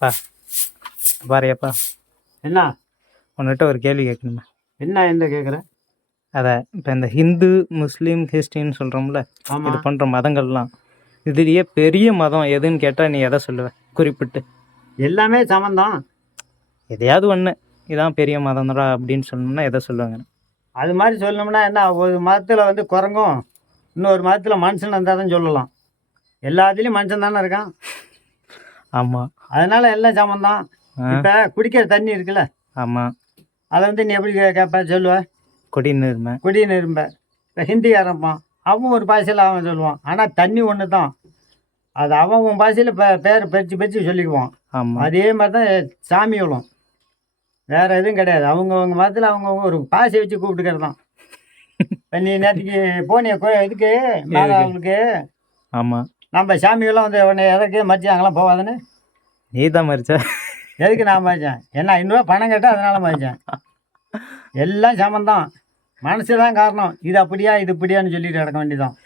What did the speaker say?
பா பாரியாப்பா என்ன? உன்கிட்ட ஒரு கேள்வி கேட்கணுமா. என்ன எந்த கேட்குற? அதை இப்போ இந்த ஹிந்து முஸ்லீம் கிறிஸ்டின்னு சொல்கிறோம்ல இது பண்ணுற மதங்கள்லாம் இதுலேயே பெரிய மதம் எதுன்னு கேட்டால் நீ எதை சொல்லுவ? குறிப்பிட்டு. எல்லாமே சமந்தான் எதையாவது ஒன்று இதான் பெரிய மதம்டா அப்படின்னு சொன்னோம்னா எதை சொல்லுவாங்க? அது மாதிரி சொல்லணும்னா என்ன? ஒரு மதத்தில் வந்து குரங்கும் இன்னொரு மதத்தில் மனுஷன் இருந்தால் தான் சொல்லலாம் எல்லாத்துலேயும் மனுஷன் தானே இருக்கான். ஆமாம் அதனால எல்லாம் சமந்தான். ஆ. இப்போ குடிக்கிற தண்ணி இருக்குல்ல? ஆமாம் அதை வந்து நீ எப்படி கேட்ப சொல்லுவ. கொடிநீர்மை குடி நிரும்ப. இப்போ ஹிந்திக்காரன்பான் அவன் ஒரு பாஷையில் அவன் சொல்லுவான். ஆனால் தண்ணி ஒன்று தான் அது அவன் உன் பாஷையில் பே பேர் பிரித்து பிரித்து சொல்லிக்குவான். ஆமாம் அதே மாதிரி தான் சாமிகளும். வேற எதுவும் கிடையாது. அவங்கவுங்க மதத்தில் அவங்கவுங்க ஒரு பாசை வச்சு கூப்பிட்டுக்கிறது தான் இப்போ நீ நேற்றுக்கு போனிய இதுக்கு மேலே அவங்களுக்கு ஆமாம் நம்ம சாமிகளும் வந்து உன்னை எதற்கு மதிச்சாங்களாம் போகாதுன்னு? நீ தான் மறிச்ச எதுக்கு நான் மதிச்சேன்? என்ன ஐநூறுரூவா பணம் கேட்டால் அதனால மதிச்சேன். எல்லாம் சமந்தான். மனசு தான் காரணம். இது அப்படியா இது இப்படியான்னு சொல்லிட்டு கிடக்க வேண்டியதான்